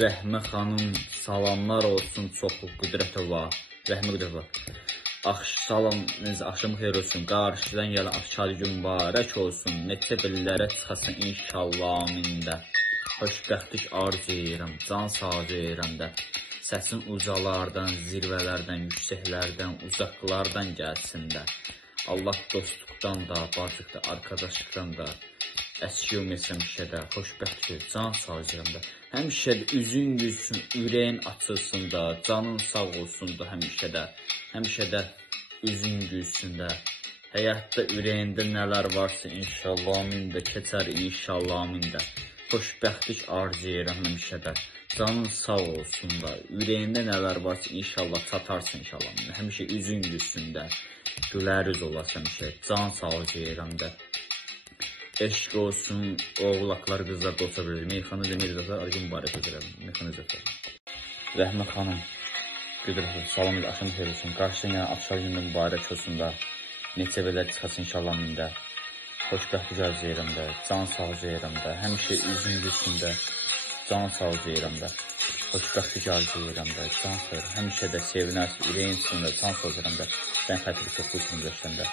Rəhmə xanım, salamlar olsun, çoxlu qüdrəti var. Rəhmə qüdrəti var. Salam, axşam xeyir olsun. Qarşıdan gələn Aşad gün mübarək olsun. Neçə billərə çıxasın inşallah amində. Xoşbəxtlik arzu edirəm, can sağlığı edirəm də. Səsin ucalardan, zirvələrdən, yüksəklərdən, uzaqlardan gəlsin də. Allah dostluqdan da, bacıqda, arkadaşlıqdan da əskilməsin həmişə də. Xoşbəxtlik, can sağlığı edirəm də. Həmişə də üzün gülsün, ürəyin açılsın da, canın sağ olsun da həmişə də. Həmişə də üzün gülsün də. Həyatda ürəyində nələr varsa inşallah amin də, keçər inşallah amin də. Xoşbəxtlik arzu edirəm həmişə də. Canın sağ olsun da. Ürəyində nələr varsa inşallah çatarsın inşallah. Həmişə üzün gülsün də. Güləriz olasın həmişə. Can sağlığı edirəm də. Eşq olsun, oğlaqlar, qızlar da olsa bilir. Meyxanı demirdə argın mübarək edirəm. Meyxanı zəfər. Rəhmə xanım, qüdrəti, salam ilə axşam xeyir olsun. Qarşıdan yəni Aşad gündə mübarək olsun da. Neçə belə çıxasın inşallah mində. Xoşbəxtlik arzu edirəm də. Can sağlığı edirəm də. Həmişə üzün gülsün də. Can sağlığı edirəm də. Xoşbəxtlik arzu edirəm də. Can sağlığı. Həmişə də sevinərsin, ürəyin içində. Can sağlığı edirəm də. Sən xətri çox qulsun göstərəm də.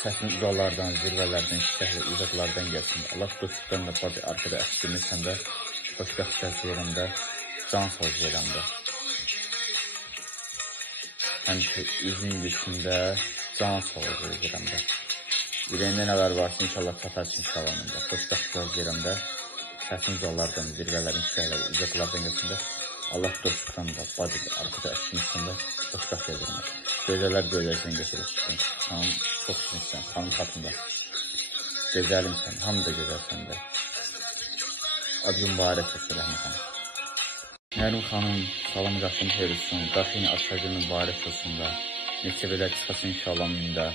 Səsin uzaqlardan, zirvələrdən, şişəklə, uzaqlardan gəlsin. Allah dostluqdan da bacı arkada əskilmirsən də. Xoşbəxtlik arzu edirəm də. Can sağlığı edirəm də. Həmişə üzün gülsündə. Can sağlığı edirəm də. Ürəyində nələr varsa inşallah çatarsın inşallah məndə. Xoşbəxtlik arzu edirəm də. Səsin uzaqlardan, zirvələrin, şişəklər, uzaqlardan gəlsin də. Allah dostluqdan da, bacı arkada əskilmirsən də. Xoşbəxtlik edirəm də. Gözələr gözəlsən geçirəsən. Xanım çox şirinsən, xanım xatında. Gözəlimsən, hamı da gözəlsən də. Adı mübarək olsun Rəhmə xanım. Nərim xanım, salam qaşım xeyir olsun. Qaşın Aşad günü mübarək olsun da. Neçə belə çıxasın inşallah mində.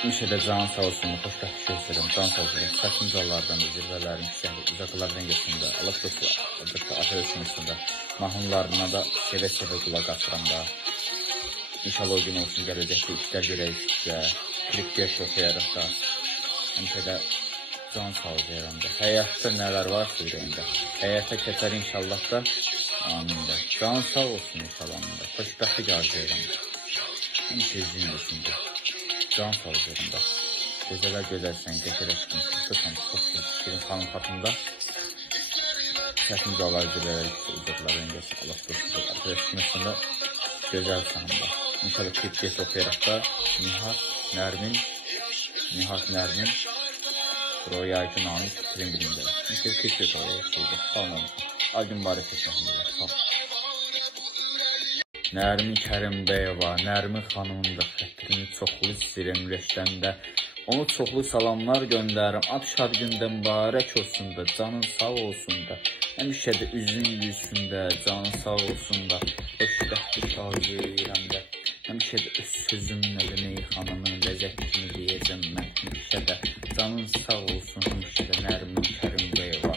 Həmişə də canın sağ olsun, xoşbəxtlik göstərirəm, can sağ olsun. Səsin ucalardan da, zirvələrin, şişəkli, uzaqlardan geçsin də. Allah dostluq, Aşad olsun da. Mahnılarına da sevə-sevə qulaq asıram da. İnşallah o gün olsun, gələcəkdə işlər görək sizə. Kliplər oxuyaraq da. Həmişə də can sağlığı edirəm də. Həyatda nələr varsa ürəyində. Həyata keçər inşallah da. Amin də. Can sağ olsun inşallah amin də. Xoşbəxtlik arzu edirəm də. Həmişə üzün olsun da. Can sağlığı edirəm də. Gözələr gözəlsən, geçər əşqin, çıxırsan, çox şirin xanım xatında. Səsin ucalar zirvələr, uzaqlardan gəlsin. Allah dostluq, arkadaşlıqın da gözəlsən da. İnşallah kliplər oxuyaraq da Nihat Nərmin Royaycı namı fikrin birində. İnşallah kliplər oxuyaraq. Sağ olun. Aygün mübarək olsun. Nərmin Kərimbəyova, Nərmin xanımın da xətrini çoxlu istəyirəm ürəkdən də. Onu çoxlu salamlar göndərirəm. Aşad gündə mübarək olsun da, canın sağ olsun da. Həmişə də üzün gülsün də, canın sağ olsun da. Xoşbəxtlik arzu edirəm də. Həmişə də öz sözümlə də meyxananın ləzzətini deyəcəm mən. Həmişə də canın sağ olsun, həmişə də Nərmin Kərimbəyova.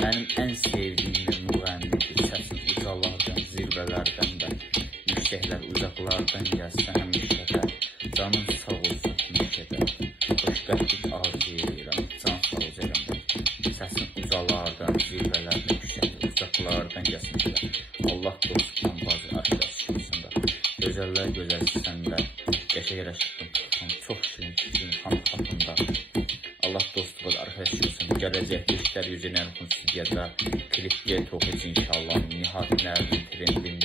Mənim ən sevdiyim müğənnidir. Səsin ucalardan, zirvələrdən də. Yüksəklər uzaqlardan gəlsə həmişə də. Canın sağ olsun həmişə də. Xoşbəxtlik arzu edirəm, can sağlığı edirəm də. Səsin ucalardan, zirvələrdən, yüksəklər uzaqlardan gəlsin də. Allah dostluqdan bazı arkadaş kimsən də. Gözəllər gözəlsən də. Qəşəng rəşqin, çox şirin xanım xatında. Allah dostluq arkadaş kimsən. Gələcəkdə işlər yüzünə yaxın studiyada kliplər toxucu inşallah. Nihat Nərmin trendin